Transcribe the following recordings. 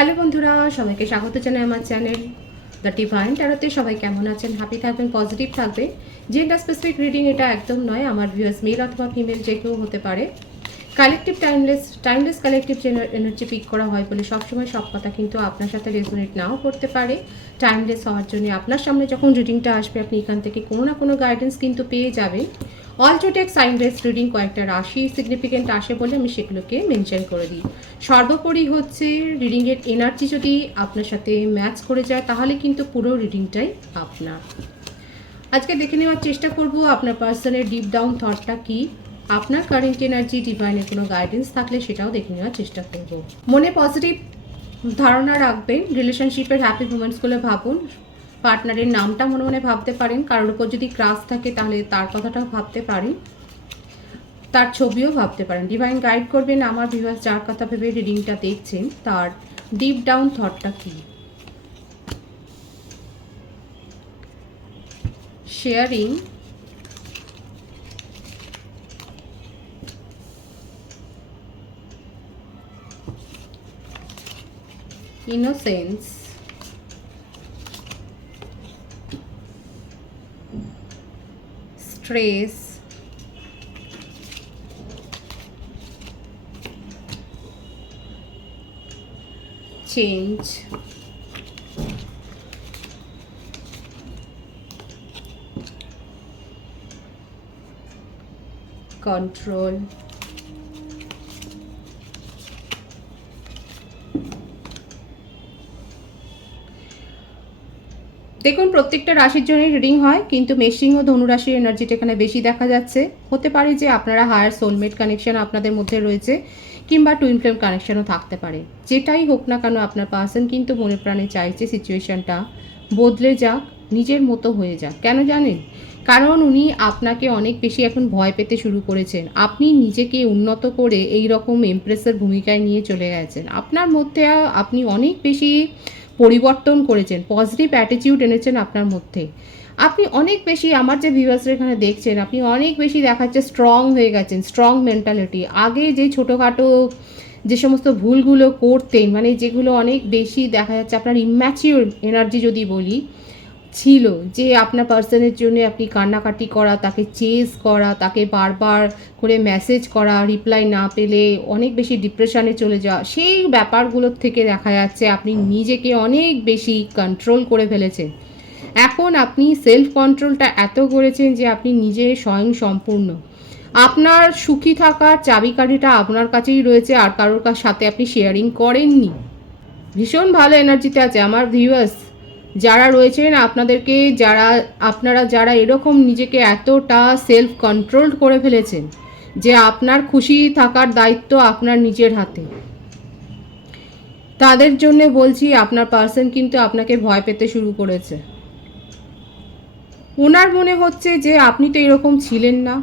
Hello বন্ধুরা, সবাইকে স্বাগত জানাই আমার চ্যানেল দ্য ডিভাইন ট্যারোতে। সবাই কেমন আছেন? হ্যাপি থাকবেন, পজিটিভ থাকবে। জেন্ডার স্পেসিফিক রিডিং এটা একদম নয়। আমার ভিউয়ার্স মেল অথবা ফিমেল যে কেউ হতে পারে। Collective timeless collective energy pick করা হয় বলে সবসময় সব কথা কিন্তু আপনার সাথে রেজোনেট নাও করতে পারে। টাইমলেস হওয়ার জন্য আপনার সামনে যখন রিডিংটা আসবে আপনি এখান থেকে কোনো না কোনো গাইডেন্স কিন্তু পেয়ে যাবেন। অলজোটেক সাইন বেসড রিডিং কয়েকটা রাশি সিগনিফিকেন্ট আসে বলে আমি সেগুলোকে মেনশন করে দিই। সর্বোপরি হচ্ছে রিডিংয়ের এনার্জি যদি আপনার সাথে ম্যাচ করে যায় তাহলে কিন্তু পুরো রিডিংটাই আপনার। আজকে দেখে নেওয়ার চেষ্টা করব আপনার পার্সনের ডিপ ডাউন থটটা কি, আপনার কারেন্ট এনার্জি, ডিভাইনের কোনো গাইডেন্স থাকলে সেটাও দেখে নেওয়ার চেষ্টা করব। মনে পজিটিভ ধারণা রাখবেন, রিলেশনশিপের হ্যাপি মোমেন্টসগুলো ভাবুন, পার্টনারের নামটা মনে মনে ভাবতে পারেন, কারোর উপর যদি ক্রাশ থাকে তাহলে তার কথাটাও ভাবতে পারেন, তার ছবিও ভাবতে পারেন। ডিভাইন গাইড করবেন আমার ভিউয়ার্স যার কথা ভেবে রিডিংটা দেখছেন তার ডিপ ডাউন থটটা কি। Sharing, innocence, stress, change, control, দেখুন প্রত্যেকটা রাশির জন্যই রিডিং হয়, কিন্তু মেষিং ও ধনুরাশির এনার্জিটা এখানে বেশি দেখা যাচ্ছে। হতে পারে যে আপনারা হায়ার সোলমেট কানেকশন আপনাদের মধ্যে রয়েছে, কিংবা টুইন ফ্লেম কানেকশনও থাকতে পারে। যেটাই হোক না কেন আপনার পার্সন কিন্তু মনে প্রাণে চাইছে সিচুয়েশনটা বদলে যাক, নিজের মতো হয়ে যাক। কেন জানেন? কারণ উনি আপনাকে অনেক বেশি এখন ভয় পেতে শুরু করেছেন। আপনি নিজেকে উন্নত করে এই রকম এমপ্রেসের ভূমিকায় নিয়ে চলে গেছেন। আপনার মধ্যে আপনি অনেক বেশি পরিবর্তন করেছেন, পজিটিভ অ্যাটিটিউড এনেছেন আপনার মধ্যে। আপনি অনেক বেশি, আমার যে ভিউয়ার্সরা এখানে দেখছেন, আপনি অনেক বেশি দেখাচ্ছে স্ট্রং হয়ে গেছেন, স্ট্রং মেন্টালিটি। আগে যে ছোটোখাটো যে সমস্ত ভুলগুলো করতেন, মানে যেগুলো অনেক বেশি দেখা যাচ্ছে আপনার ইম্যাচিওর এনার্জি যদি বলি ছিল, যে আপনার পার্সনের জন্য আপনি কান্নাকাটি করা, তাকে চেজ করা, তাকে বারবার করে মেসেজ করা, রিপ্লাই না পেলে অনেক বেশি ডিপ্রেশনে চলে যাওয়া, সেই ব্যাপারগুলোর থেকে দেখা যাচ্ছে আপনি নিজেকে অনেক বেশি কন্ট্রোল করে ফেলেছেন। এখন আপনি সেলফ কন্ট্রোলটা এত করেছেন যে আপনি নিজে স্বয়ং সম্পূর্ণ। আপনার সুখী থাকার চাবিকাঠিটা আপনার কাছেই রয়েছে, আর কারোর সাথে আপনি শেয়ারিং করেননি। ভীষণ ভালো এনার্জিতে আছে আমার ভিউয়ার্স যারা রয়েছেন। আপনারা যারা এরকম নিজেকে এতটা সেলফ কন্ট্রোল করে ফেলেছেন যে আপনার খুশি থাকার দায়িত্ব আপনার নিজের হাতে, তাদের জন্য বলছি আপনার পার্সন কিন্তু আপনাকে ভয় পেতে শুরু করেছে। ওনার মনে হচ্ছে যে আপনি তো এরকম ছিলেন না,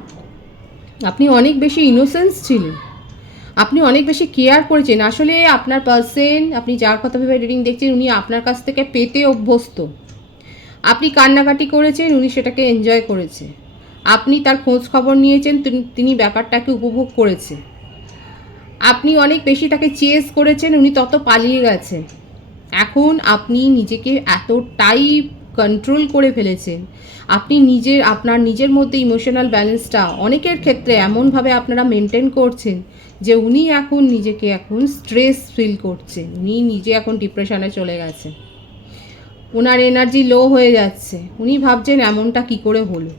আপনি অনেক বেশি ইনোসেন্স ছিলেন, আপনি অনেক বেশি কেয়ার করেছেন। আসলে আপনার পার্সন, আপনি যার কথা ভেবে রিডিং দেখছেন, উনি আপনার কাছ থেকে পেতে অভ্যস্ত। আপনি কান্নাকাটি করেছেন, উনি সেটাকে এনজয় করেছে। আপনি তার খোঁজ খবর নিয়েছেন, তিনি ব্যাপারটাকে উপভোগ করেছে। আপনি অনেক বেশি তাকে চেজ করেছেন, উনি তত পালিয়ে গেছে। এখন আপনি নিজেকে এতটাই কন্ট্রোল করে ফেলেছেন, আপনি আপনার নিজের মধ্যে ইমোশনাল ব্যালেন্সটা অনেকের ক্ষেত্রে এমনভাবে আপনারা মেনটেন করছেন যে উনি এখন নিজেকে স্ট্রেস ফিল করছেন, উনি নিজে এখন ডিপ্রেশনে চলে গেছে, ওনার এনার্জি লো হয়ে যাচ্ছে। উনি ভাবছেন এমনটা কি করে হলো,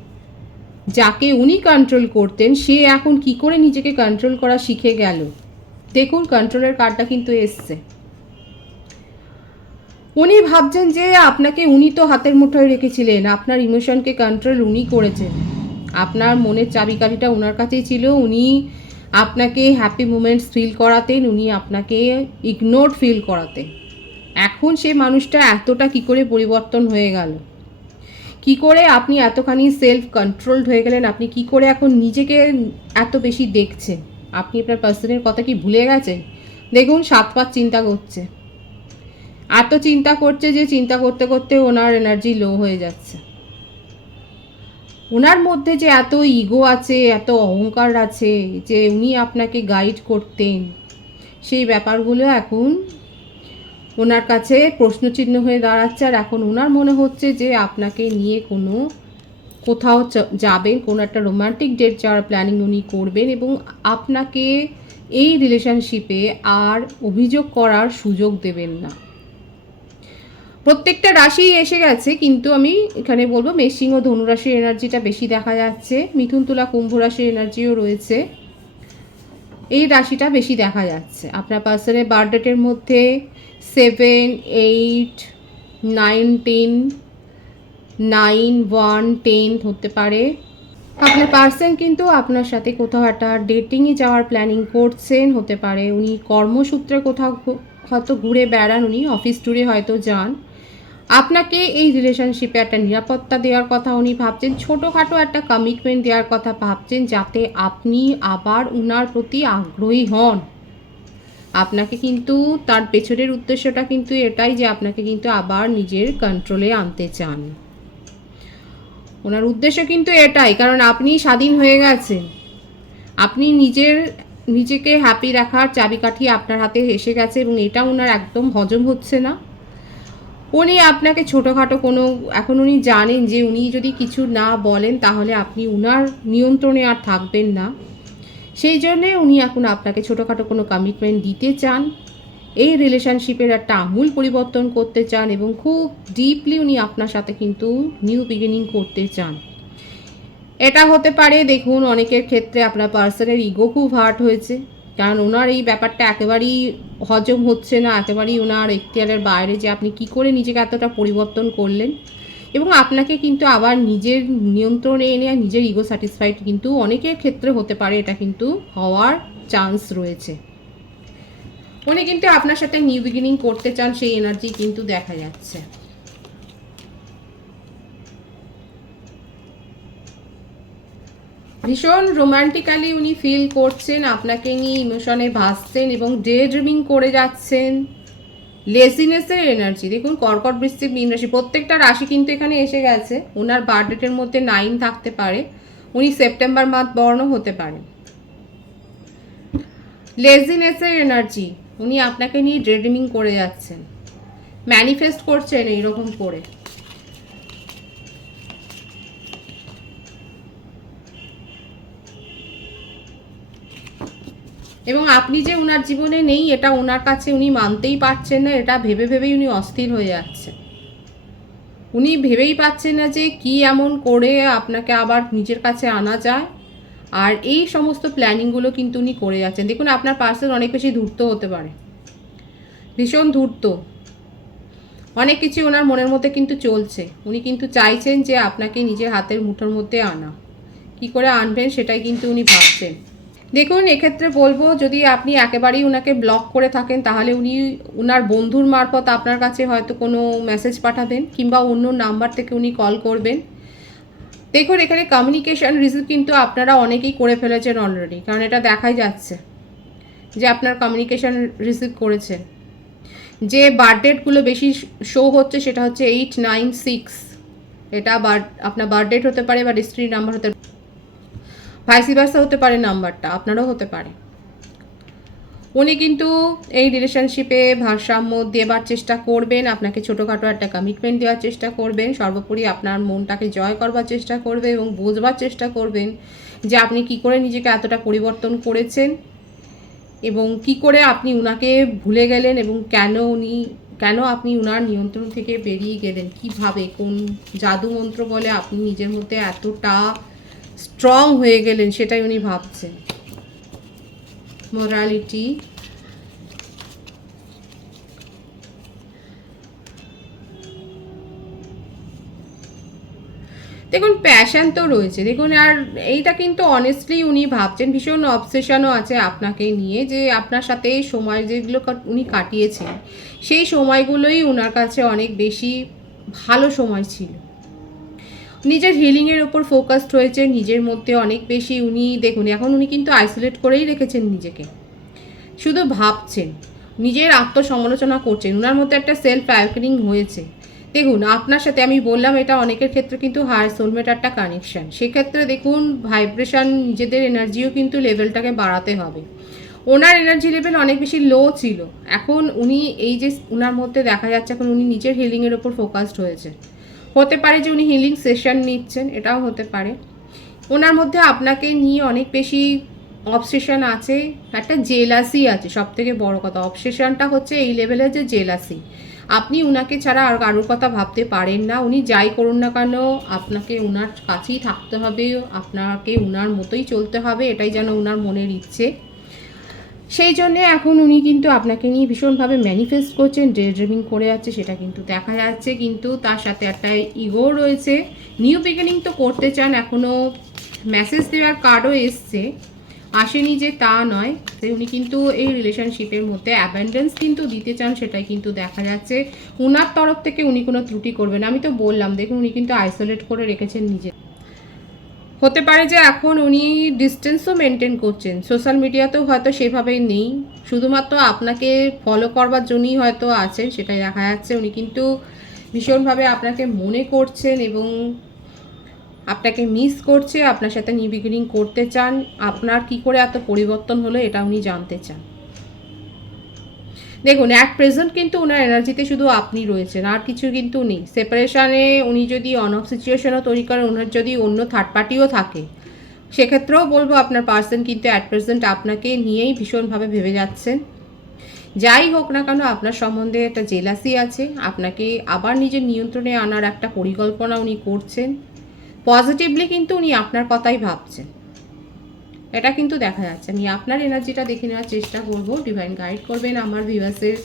যাকে উনি কন্ট্রোল করতেন সে এখন কি করে নিজেকে কন্ট্রোল করা শিখে গেল। দেখুন কন্ট্রোলের কার্ডটা কিন্তু এসছে। উনি ভাবছেন যে আপনাকে উনি তো হাতের মুঠোয় রেখেছিলেন, আপনার ইমোশনকে কন্ট্রোল উনি করেছেন, আপনার মনের চাবিকাঠিটা ওনার কাছেই ছিল। উনি আপনাকে হ্যাপি মোমেন্টস ফিল করাতেন, উনি আপনাকে ইগনোরড ফিল করাতেন। এখন সে মানুষটা এতটা কি করে পরিবর্তন হয়ে গেল, কি করে আপনি এতখানি সেলফ কন্ট্রোলড হয়ে গেলেন, আপনি কি করে এখন নিজেকে এত বেশি দেখছেন। আপনি আপনার পার্সনের কথা কি ভুলে গেছেন? দেখুন 7 পাঁচ চিন্তা করছে, এত চিন্তা করছে যে চিন্তা করতে করতে ওনার এনার্জি লো হয়ে যাচ্ছে। ওনার মধ্যে যে এত ইগো আছে, এত অহংকার আছে, যে উনি আপনাকে গাইড করতেন, সেই ব্যাপারগুলো এখন ওনার কাছে প্রশ্নচিহ্ন হয়ে দাঁড়াচ্ছে। আর এখন ওনার মনে হচ্ছে যে আপনাকে নিয়ে কোথাও যাবেন, কোনো একটা রোমান্টিক ডেট যাওয়ার প্ল্যানিং উনি করবেন এবং আপনাকে এই রিলেশনশিপে আর অভিযোগ করার সুযোগ দেবেন না। প্রত্যেকটা রাশি এসে গেছে, কিন্তু আমি এখানে বলবো মেষ ও ধনু রাশির এনার্জিটা বেশি দেখা যাচ্ছে। মিথুন তুলা কুম্ভ রাশির এনার্জিও রয়েছে, এই রাশিটা বেশি দেখা যাচ্ছে। আপনার পার্সনের বার্থডেটের মধ্যে 7, 8, 9, 10, 9, 1, 10 হতে পারে। আপনার পার্সন কিন্তু আপনার সাথে কোথাও একটা ডেটিংয়ে যাওয়ার প্ল্যানিং করছেন, হতে পারে উনি কর্মসূত্রে কোথাও হয়তো ঘুরে বেড়ান, উনি অফিস ট্যুরে হয়তো যান। আপনাকে এই রিলেশনশিপে একটা নিরাপত্তা দেওয়ার কথা উনি ভাবছেন, ছোটোখাটো একটা কমিটমেন্ট দেওয়ার কথা ভাবছেন, যাতে আপনি আবার উনার প্রতি আগ্রহী হন। আপনাকে কিন্তু তার পেছনের উদ্দেশ্যটা কিন্তু এটাই যে আপনাকে কিন্তু আবার নিজের কন্ট্রোলে আনতে চান। ওনার উদ্দেশ্য কিন্তু এটাই, কারণ আপনি স্বাধীন হয়ে গেছেন। আপনি নিজেকে হ্যাপি রাখার চাবিকাঠি আপনার হাতে এসে গেছে এবং এটা ওনার একদম হজম হচ্ছে না। উনি আপনাকে ছোটোখাটো এখন উনি জানেন যে উনি যদি কিছু না বলেন তাহলে আপনি উনার নিয়ন্ত্রণে আর থাকবেন না। সেই জন্যে উনি এখন আপনাকে ছোটোখাটো কোনো কমিটমেন্ট দিতে চান, এই রিলেশনশিপের একটা আমূল পরিবর্তন করতে চান এবং খুব ডিপলি উনি আপনার সাথে কিন্তু নিউ বিগিনিং করতে চান। এটা হতে পারে, দেখুন অনেকের ক্ষেত্রে আপনার পার্সনের ইগো খুব হার্ট হয়েছে, কারণ ওনার এই ব্যাপারটা একেবারেই হজম হচ্ছে না, একেবারেই ওনার এখতিয়ারের বাইরে যে আপনি কি করে নিজেকে এতটা পরিবর্তন করলেন এবং আপনাকে কিন্তু আবার নিজের নিয়ন্ত্রণে এনে নিজের ইগো স্যাটিসফাইড কিন্তু অনেকের ক্ষেত্রে হতে পারে, এটা কিন্তু হওয়ার চান্স রয়েছে। উনি কিন্তু আপনার সাথে নিউ বিগিনিং করতে চান, সেই এনার্জি কিন্তু দেখা যাচ্ছে। ভীষণ রোম্যান্টিক্যালি উনি ফিল করছেন, আপনাকে নিয়ে ইমোশনে ভাসছেন এবং ডে ড্রিমিং করে যাচ্ছেন। লেজিনেসের এনার্জি দেখুন, কর্কট, বৃশ্চিক, মীন রাশি, প্রত্যেকটা রাশি কিন্তু এখানে এসে গেছে। ওনার বার্থডেটের মধ্যে 9 থাকতে পারে, উনি সেপ্টেম্বর মাস বর্ণ হতে পারে। লেজিনেসের এনার্জি, উনি আপনাকে নিয়ে ডে ড্রিমিং করে যাচ্ছেন, ম্যানিফেস্ট করছেন এইরকম করে। এবং আপনি যে ওনার জীবনে নেই এটা ওনার কাছে উনি মানতেই পারছেন না, এটা ভেবে ভেবেই উনি অস্থির হয়ে যাচ্ছেন। উনি ভেবেই পাচ্ছেন না যে কি এমন করে আপনাকে আবার নিজের কাছে আনা যায়, আর এই সমস্ত প্ল্যানিংগুলো কিন্তু উনি করে যাচ্ছেন। দেখুন আপনার পার্সন অনেক বেশি ধূর্ত হতে পারে, ভীষণ ধূর্ত, অনেক কিছু ওনার মনের মধ্যে কিন্তু চলছে। উনি কিন্তু চাইছেন যে আপনাকে নিজের হাতের মুঠোর মধ্যে আনা, কি করে আনবেন সেটাই কিন্তু উনি ভাবছেন। দেখুন এক্ষেত্রে বলবো, যদি আপনি একেবারেই ওনাকে ব্লক করে থাকেন তাহলে উনি ওনার বন্ধুর মারফত আপনার কাছে হয়তো কোনো মেসেজ পাঠাবেন, কিংবা অন্য নাম্বার থেকে উনি কল করবেন। দেখুন এখানে কমিউনিকেশন রিসিভ কিন্তু আপনারা অনেকেই করে ফেলেছেন অলরেডি, কারণ এটা দেখাই যাচ্ছে যে আপনার কমিউনিকেশন রিসিভ করেছেন। যে বার্থডেটগুলো বেশি শো হচ্ছে সেটা হচ্ছে 8, 9, 6, এটা আপনার বার্থডেট হতে পারে বা ডিস্ট্রিক্ট নাম্বার হতে পারে, ভাইসি ভার্সা হতে পারে, নাম্বারটা আপনারও হতে পারে। উনি কিন্তু এই রিলেশনশিপে ভারসাম্য দেবার চেষ্টা করবেন, আপনাকে ছোটোখাটো একটা কমিটমেন্ট দেওয়ার চেষ্টা করবেন, সর্বোপরি আপনার মনটাকে জয় করবার চেষ্টা করবে এবং বোঝবার চেষ্টা করবেন যে আপনি কি করে নিজেকে এতটা পরিবর্তন করেছেন এবং কি করে আপনি উনাকে ভুলে গেলেন এবং কেন আপনি উনার নিয়ন্ত্রণ থেকে বেরিয়ে গেলেন, কিভাবে, কোন জাদু মন্ত্র বলে আপনি নিজের মধ্যে এতটা স্ট্রং হয়ে গেলেন, সেটাই উনি ভাবছেন। মোরালিটি, দেখুন প্যাশন তো রয়েছে, দেখুন আর এইটা কিন্তু অনেস্টলি উনি ভাবছেন, ভীষণ অবসেশনও আছে আপনাকে নিয়ে, যে আপনার সাথে সময় যেগুলো উনি কাটিয়েছেন সেই সময়গুলোই ওনার কাছে অনেক বেশি ভালো সময় ছিল। নিজের হিলিংয়ের ওপর ফোকাসড হয়েছে, নিজের মধ্যে অনেক বেশি উনি দেখুন এখন উনি কিন্তু আইসোলেট করেই রেখেছেন নিজেকে, শুধু ভাবছেন, নিজের আত্মসমালোচনা করছেন, ওনার মধ্যে একটা সেলফ অ্যাওয়েকেনিং হয়েছে। দেখুন আপনার সাথে আমি বললাম এটা অনেকের ক্ষেত্রে কিন্তু হায়ার সোলমেট একটা কানেকশান, সেক্ষেত্রে দেখুন ভাইব্রেশন, নিজেদের এনার্জিও কিন্তু লেভেলটাকে বাড়াতে হবে। ওনার এনার্জি লেভেল অনেক বেশি লো ছিল, এখন উনি এই যে ওনার মধ্যে দেখা যাচ্ছে এখন উনি নিজের হিলিংয়ের ওপর ফোকাসড হয়েছে। হতে পারে যে উনি হিলিং সেশন নিচ্ছেন, এটাও হতে পারে। ওনার মধ্যে আপনাকে নিয়ে অনেক বেশি অবসেশন আছে, একটা জেলাসি আছে। সব থেকে বড় কথা, অবসেশনটা হচ্ছে এই লেভেলের যে জেলাসি। আপনি উনাকে ছাড়া আর কারোর কথা ভাবতে পারেন না। উনি যাই করুন না কেন আপনাকে উনার কাছেই থাকতে হবে, আপনাকে উনার মতোই চলতে হবে, এটাই যেন উনার মনের ইচ্ছে। সেই জন্যে এখন উনি কিন্তু আপনাকে নিয়ে ভীষণভাবে ম্যানিফেস্ট করছেন, ডে ড্রিমিং করে যাচ্ছে, সেটা কিন্তু দেখা যাচ্ছে। কিন্তু তার সাথে একটা ইগো রয়েছে। নিউ বিগিনিং তো করতে চান, এখনও মেসেজ দেওয়ার কার্ডও এসছে, আসেনি যে তা নয়। উনি কিন্তু এই রিলেশনশিপের মধ্যে অ্যাবেন্ডেন্স কিন্তু দিতে চান, সেটাই কিন্তু দেখা যাচ্ছে। উনার তরফ থেকে উনি কোনো ত্রুটি করবেন, আমি তো বললাম দেখুন উনি কিন্তু আইসোলেট করে রেখেছেন নিজে। হতে পারে যে এখন উনি ডিস্টেন্সও মেনটেন করছেন, সোশ্যাল মিডিয়াতেও হয়তো সেভাবেই নেই, শুধুমাত্র আপনাকে ফলো করবার জন্যই হয়তো আছেন, সেটাই দেখা যাচ্ছে। উনি কিন্তু ভীষণভাবে আপনাকে মনে করছেন এবং আপনাকে মিস করছে, আপনার সাথে নিউ বিগিনিং করতে চান। আপনার কি করে এত পরিবর্তন হলো এটা উনি জানতে চান। দেখুন অ্যাট প্রেজেন্ট কিন্তু ওনার এনার্জিতে শুধু আপনি রয়েছেন, আর কিছু কিন্তু নেই। সেপারেশানে উনি যদি অন অফ সিচুয়েশনও তৈরি করেন, ওনার যদি অন্য থার্ড পার্টিও থাকে, সেক্ষেত্রেও বলবো আপনার পার্সন কিন্তু অ্যাট প্রেজেন্ট আপনাকে নিয়েই ভীষণভাবে ভেবে যাচ্ছেন। যাই হোক না কেন আপনার সম্বন্ধে একটা জেলাসি আছে, আপনাকে আবার নিজের নিয়ন্ত্রণে আনার একটা পরিকল্পনা উনি করছেন। পজিটিভলি কিন্তু উনি আপনার কথাই ভাবছেন, এটা কিন্তু দেখা যাচ্ছে। আমি আপনার এনার্জিটা দেখে নেওয়ার চেষ্টা করব, ডিভাইন গাইড করবেন আমার ভিউয়ার্সের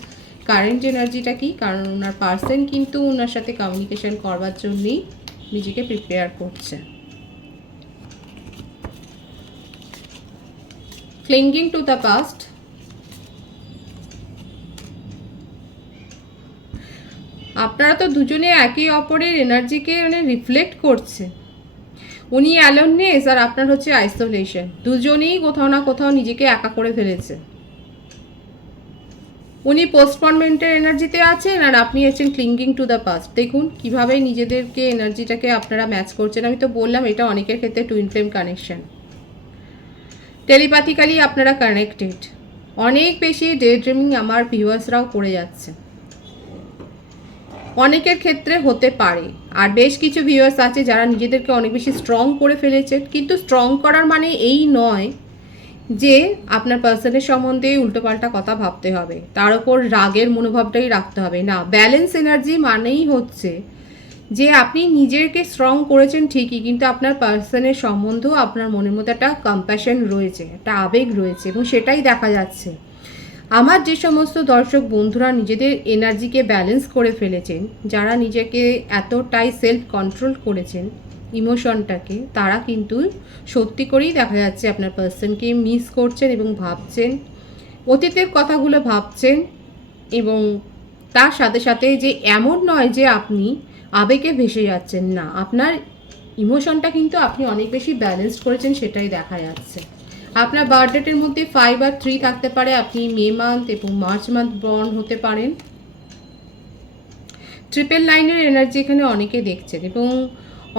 কারেন্ট এনার্জিটা কি, কারণ ওনার পার্সন কিন্তু ওনার সাথে কমিউনিকেশন করবার জন্যই নিজেকে প্রিপেয়ার করছে। ক্লিঙ্গিং টু দ্য পাস্ট, আপনারা তো দুজনে একে অপরের এনার্জিকে মানে রিফ্লেক্ট করছে। উনি অ্যালোননেস আর আপনার হচ্ছে আইসোলেশন, দুজনেই কোথাও না কোথাও নিজেকে একা করে ফেলেছে। উনি পোস্টপনমেন্টের এনার্জিতে আছেন আর আপনি আছেন ক্লিঙ্গিং টু দ্য পাস্ট। দেখুন কিভাবে নিজেদেরকে এনার্জিটাকে আপনারা ম্যাচ করছেন। আমি তো বললাম এটা অনেকের ক্ষেত্রে টুইন ফ্লেম কানেকশন, টেলিপ্যাথিক্যালি আপনারা কানেক্টেড। অনেক বেশি ডে ড্রিমিং আমার ভিউয়ার্সরাও করে যাচ্ছে, অনেকের ক্ষেত্রে হতে পারে। আর বেশ কিছু ভিউয়ার্স আছে যারা নিজেদেরকে অনেক বেশি স্ট্রং করে ফেলেছেন, কিন্তু স্ট্রং করার মানে এই নয় যে আপনার পার্সনের সম্বন্ধে উল্টোপাল্টা কথা ভাবতে হবে, তার উপর রাগের মনোভাবটাই রাখতে হবে না। ব্যালেন্স এনার্জি মানেই হচ্ছে যে আপনি নিজেকে স্ট্রং করেছেন ঠিকই, কিন্তু আপনার পার্সনের সম্বন্ধেও আপনার মনের মধ্যে একটা কম্প্যাশন রয়েছে, একটা আবেগ রয়েছে, এবং সেটাই দেখা যাচ্ছে। আমার যে সমস্ত দর্শক বন্ধুরা নিজেদের এনার্জিকে ব্যালেন্স করে ফেলেছেন, যারা নিজেকে এতটাই সেলফ কন্ট্রোল করেছেন ইমোশনটাকে, তারা কিন্তু সত্যি করেই দেখা যাচ্ছে আপনার পার্সনকে মিস করছেন এবং ভাবছেন, অতীতের কথাগুলো ভাবছেন। এবং তার সাথে সাথে যে এমন নয় যে আপনি আবেগে ভেসে যাচ্ছেন, না, আপনার ইমোশনটা কিন্তু আপনি অনেক বেশি ব্যালেন্সড করেছেন, সেটাই দেখা যাচ্ছে। আপনার বার্থডেটের মধ্যে 5 আর 3 থাকতে পারে, আপনি মে মান্থ এবং মার্চ মান্থ বর্ন হতে পারেন। 999 এনার্জি এখানে অনেকে দেখছেন, এবং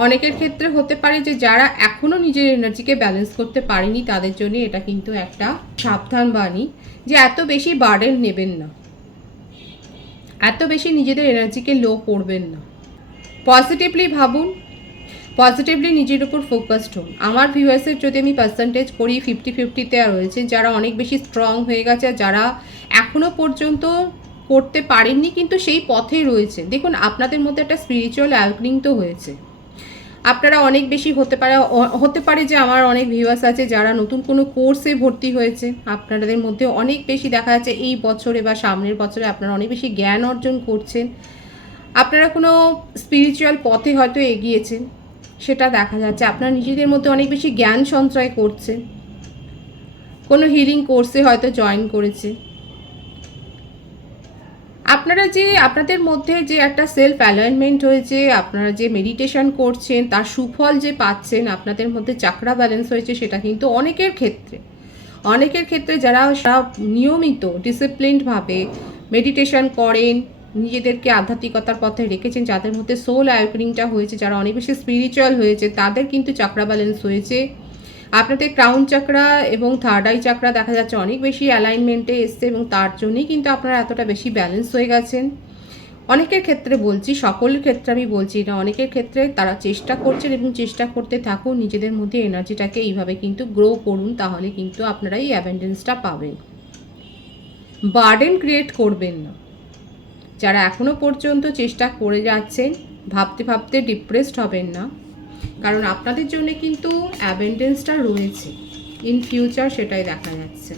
অনেকের ক্ষেত্রে হতে পারে যে যারা এখনও নিজের এনার্জিকে ব্যালেন্স করতে পারেনি, তাদের জন্য এটা কিন্তু একটা সাবধান বাণী যে এত বেশি বার্ডেন নেবেন না, এত বেশি নিজেদের এনার্জিকে লো করবেন না। পজিটিভলি ভাবুন, পজিটিভলি নিজের উপর ফোকাসড হন। আমার ভিউয়ার্সের যদি আমি পার্সেন্টেজ করি 50-50তে রয়েছে, যারা অনেক বেশি স্ট্রং হয়ে গেছে, যারা এখনও পর্যন্ত করতে পারেননি কিন্তু সেই পথে রয়েছে। দেখুন আপনাদের মধ্যে একটা স্পিরিচুয়াল অ্যাওয়েকনিং তো হয়েছে, আপনারা অনেক বেশি হতে পারে যে আমার অনেক ভিউয়ার্স আছে যারা নতুন কোনো কোর্সে ভর্তি হয়েছে, আপনাদের মধ্যে অনেক বেশি দেখা যাচ্ছে এই বছরে বা সামনের বছরে আপনারা অনেক বেশি জ্ঞান অর্জন করছেন, আপনারা কোনো স্পিরিচুয়াল পথে হয়তো এগিয়েছেন, সেটা দেখা যাচ্ছে। আপনারা নিজেদের মধ্যে অনেক বেশি জ্ঞান সঞ্চয় করছেন, কোনো হিলিং কোর্সে হয়তো জয়েন করেছে। আপনারা যে আপনাদের মধ্যে যে একটা সেলফ অ্যালাইনমেন্ট হয়েছে, আপনারা যে মেডিটেশন করছেন তার সুফল যে পাচ্ছেন, আপনাদের মধ্যে চাকরা ব্যালেন্স হয়েছে, সেটা কিন্তু অনেকের ক্ষেত্রে যারা সব নিয়মিত ডিসিপ্লিনডভাবে মেডিটেশন করেন, নিজেদেরকে আধ্যাত্মিকতার পথে রেখেছেন, যাদের মধ্যে সোল অ্যাওয়েকনিংটা হয়েছে, যারা অনেক বেশি স্পিরিচুয়াল হয়েছে, তাদের কিন্তু চাকরা ব্যালেন্স হয়েছে। আপনাদের ক্রাউন চাকরা এবং থার্ড আই চাকরা দেখা যাচ্ছে অনেক বেশি অ্যালাইনমেন্টে এসছে এবং তার জন্যই কিন্তু আপনারা এতটা বেশি ব্যালেন্স হয়ে গেছেন। অনেকের ক্ষেত্রে বলছি, সকলের ক্ষেত্রে আমি বলছি না, অনেকের ক্ষেত্রে তারা চেষ্টা করছেন এবং চেষ্টা করতে থাকুন নিজেদের মধ্যে এনার্জিটাকে এইভাবে কিন্তু গ্রো করুন, তাহলে কিন্তু আপনারা এই অ্যাবেন্ডেন্সটা পাবেন। বার্ডেন ক্রিয়েট করবেন না। যারা এখনও পর্যন্ত চেষ্টা করে যাচ্ছেন, ভাবতে ভাবতে ডিপ্রেসড হবেন না, কারণ আপনাদের জন্য কিন্তু অ্যাবেন্ডেন্সটা রয়েছে ইন ফিউচার, সেটাই দেখা যাচ্ছে।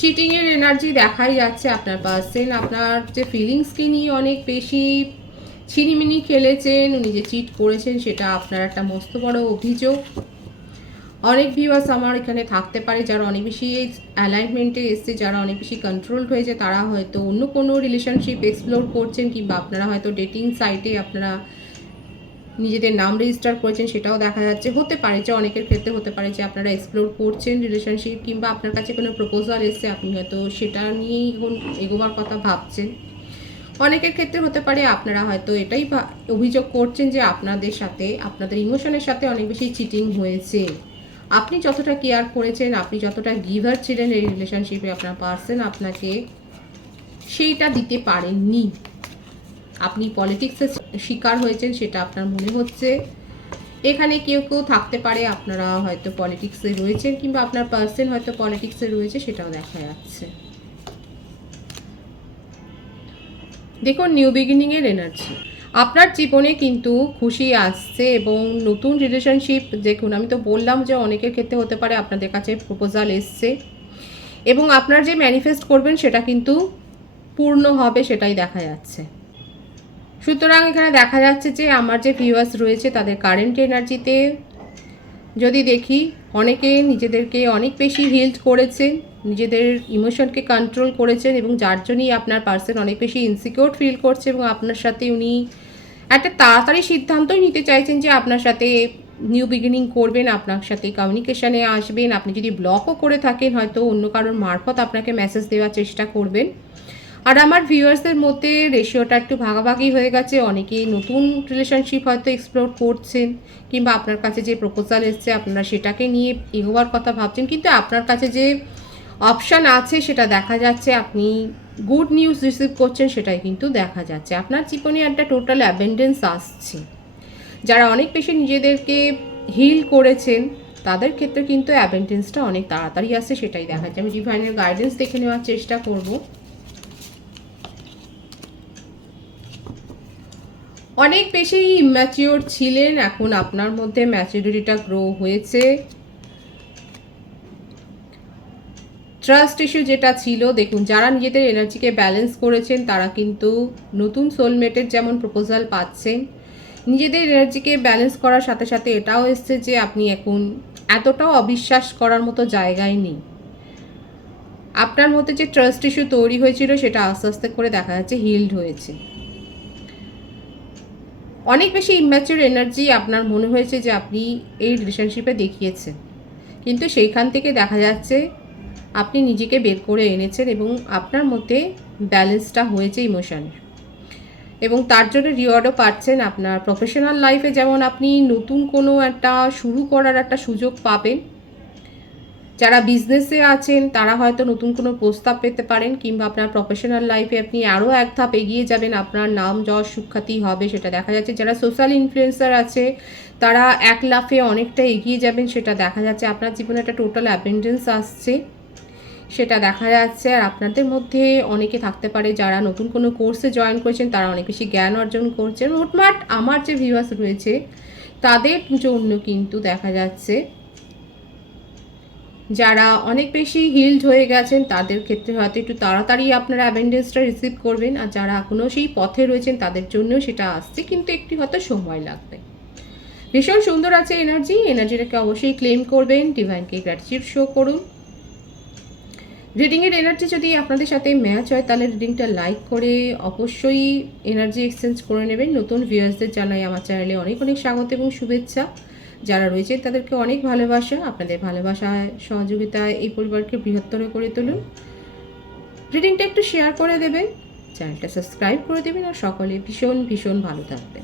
চিটিংয়ের এনার্জি দেখাই যাচ্ছে আপনার পার্সন আপনার যে ফিলিংসকে নিয়ে অনেক বেশি ছিনিমিনি খেলেছেন, উনি যে চিট করেছেন সেটা আপনার একটা মস্ত বড় অভিযোগ। অনেক ভিউয়ার্স আমার এখানে থাকতে পারে যারা অনেক বেশি অ্যালাইনমেন্টে এসছে, যারা অনেক বেশি কন্ট্রোলড হয়েছে, তারা হয়তো অন্য কোনো রিলেশনশিপ এক্সপ্লোর করছেন, কিংবা আপনারা হয়তো ডেটিং সাইটে আপনারা নিজেদের নাম রেজিস্টার করেছেন, সেটাও দেখা যাচ্ছে। হতে পারে যে অনেকের ক্ষেত্রে হতে পারে যে আপনারা এক্সপ্লোর করছেন রিলেশনশিপ, কিংবা আপনার কাছে কোনো প্রপোজাল এসছে, আপনি হয়তো সেটা নিয়েই এগোবার কথা ভাবছেন। অনেকের ক্ষেত্রে হতে পারে আপনারা হয়তো এটাই অভিযোগ করছেন যে আপনাদের সাথে, আপনাদের ইমোশনের সাথে অনেক বেশি চিটিং হয়েছে। আপনি যতটা কেয়ার করেছেন, আপনি যতটা গিভার ছিলেন এই রিলেশনশিপে, আপনার পার্সন আপনাকে সেইটা দিতে পারেননি। আপনি পলিটিক্সের শিকার হয়েছেন সেটা আপনার মনে হচ্ছে। এখানে কেউ কেউ থাকতে পারে আপনারা হয়তো পলিটিক্সে রয়েছেন, কিংবা আপনার পার্সন হয়তো পলিটিক্সে রয়েছে, সেটাও দেখা যাচ্ছে। দেখুন, নিউ বিগিনিংয়ের এনার্জি আপনার জীবনে কিন্তু খুশি আসছে, এবং নতুন রিলেশনশিপ, দেখুন আমি তো বললাম যে অনেকের ক্ষেত্রে হতে পারে আপনাদের কাছে প্রপোজাল এসছে, এবং আপনার যে ম্যানিফেস্ট করবেন সেটা কিন্তু পূর্ণ হবে, সেটাই দেখা যাচ্ছে। সুতরাং এখানে দেখা যাচ্ছে যে আমার যে ভিউয়ার্স রয়েছে তাদের কারেন্ট এনার্জিতে যদি দেখি, অনেকে নিজেদেরকে অনেক বেশি হিল্ড করেছেন, নিজেদের ইমোশনকে কন্ট্রোল করেছেন, এবং যার জন্যই আপনার পার্সন অনেক বেশি ইনসিকিউর ফিল করছে, এবং আপনার সাথে উনি একটা তাড়াতাড়ি সিদ্ধান্তই নিতে চাইছেন যে আপনার সাথে নিউ বিগিনিং করবেন, আপনার সাথে কমিউনিকেশানে আসবেন। আপনি যদি ব্লকও করে থাকেন, হয়তো অন্য কারোর মারফত আপনাকে মেসেজ দেওয়ার চেষ্টা করবেন। আর আমার ভিউয়ার্সদের মধ্যে রেশিওটা একটু ভাগাভাগি হয়ে গেছে। অনেকেই নতুন রিলেশনশিপ হয়তো এক্সপ্লোর করছেন, কিংবা আপনার কাছে যে প্রপোজাল এসছে আপনারা সেটাকে নিয়ে এগোবার কথা ভাবছেন, কিন্তু আপনার কাছে যে অপশান আছে সেটা দেখা যাচ্ছে, আপনি গুড নিউজ রিসিভ করছেন, সেটাই কিন্তু দেখা যাচ্ছে। আপনার জীবনে একটা টোটাল অ্যাবেন্ডেন্স আসছে। যারা অনেক বেশি নিজেদেরকে হিল করেছেন তাদের ক্ষেত্রে কিন্তু অ্যাবেন্ডেন্সটা অনেক তাড়াতাড়ি আসছে, সেটাই দেখা যাচ্ছে। আমি ডিভাইনের গাইডেন্স দেখে নেওয়ার চেষ্টা করব। অনেক বেশি ইম্যাচিওর ছিলেন, এখন আপনার মধ্যে ম্যাচুরিটিটা গ্রো হয়েছে। ট্রাস্ট ইস্যু যেটা ছিল, দেখুন যারা নিজেদের এনার্জিকে ব্যালেন্স করেছেন তারা কিন্তু নতুন সোলমেটের যেমন প্রপোজাল পাচ্ছেন, নিজেদের এনার্জিকে ব্যালেন্স করার সাথে সাথে এটাও এসছে যে আপনি এখন এতটাও অবিশ্বাস করার মতো জায়গায় নেই। আপনার মধ্যে যে ট্রাস্ট ইস্যু তৈরি হয়েছিল সেটা আস্তে আস্তে করে দেখা যাচ্ছে হিল্ড হয়েছে। অনেক বেশি ইম্যাচিওর এনার্জি আপনার মনে হয়েছে যে আপনি এই রিলেশনশিপে দেখিয়েছেন, কিন্তু সেইখান থেকে দেখা যাচ্ছে আপনি নিজেকে বের করে এনেছেন, এবং আপনার মধ্যে ব্যালেন্সটা হয়েছে ইমোশনের, এবং তার জন্য রিওয়ার্ডও পাচ্ছেন। আপনার প্রফেশনাল লাইফে যেমন আপনি নতুন কোনো একটা শুরু করার একটা সুযোগ পাবেন, যারা বিজনেসে আছেন তারা হয়তো নতুন কোনো প্রস্তাব পেতে পারেন, কিংবা আপনার প্রফেশনাল লাইফে আপনি আরও এক ধাপ এগিয়ে যাবেন, আপনার নাম যশ সুখ্যাতি হবে, সেটা দেখা যাচ্ছে। যারা সোশ্যাল ইনফ্লুয়েন্সার আছে তারা এক লাফে অনেকটা এগিয়ে যাবেন, সেটা দেখা যাচ্ছে। আপনার জীবনে একটা টোটাল অ্যাবেন্ডেন্স আসছে, সেটা দেখা যাচ্ছে। আর আপনাদের মধ্যে অনেকে থাকতে পারে যারা নতুন কোনো কোর্সে জয়েন করেছেন, তারা অনেক বেশি জ্ঞান অর্জন করছেন। মোটমাট আমার যে ভিউয়ার্স রয়েছে তাদের জন্য কিন্তু দেখা যাচ্ছে যারা অনেক বেশি হিল্ড হয়ে গেছেন তাদের ক্ষেত্রে হয়তো একটু তাড়াতাড়ি আপনারা অ্যাবেন্ডেন্সটা রিসিভ করবেন, আর যারা এখনও সেই পথে রয়েছেন তাদের জন্যও সেটা আসছে, কিন্তু একটু হয়তো সময় লাগবে। ভীষণ সুন্দর আছে এনার্জিটাকে অবশ্যই ক্লেম করবেন, ডিভাইনকে গ্র্যাটিটিউড শো করুন। রিডিংয়ের এনার্জি যদি আপনাদের সাথে ম্যাচ হয় তাহলে রিডিংটা লাইক করে অবশ্যই এনার্জি এক্সচেঞ্জ করে নেবেন। নতুন ভিউয়ার্সদের জানাই আমার চ্যানেলে অনেক অনেক স্বাগত এবং শুভেচ্ছা। যারা রয়েছে তাদেরকে অনেক ভালোবাসা। আপনাদের ভালোবাসায় সহযোগিতায় এই পরিবারকে বৃহত্তর করে তুলুন। রিডিংটা একটু শেয়ার করে দেবেন, চ্যানেলটা সাবস্ক্রাইব করে দেবেন, আর সকলে ভীষণ ভীষণ ভালো থাকবেন।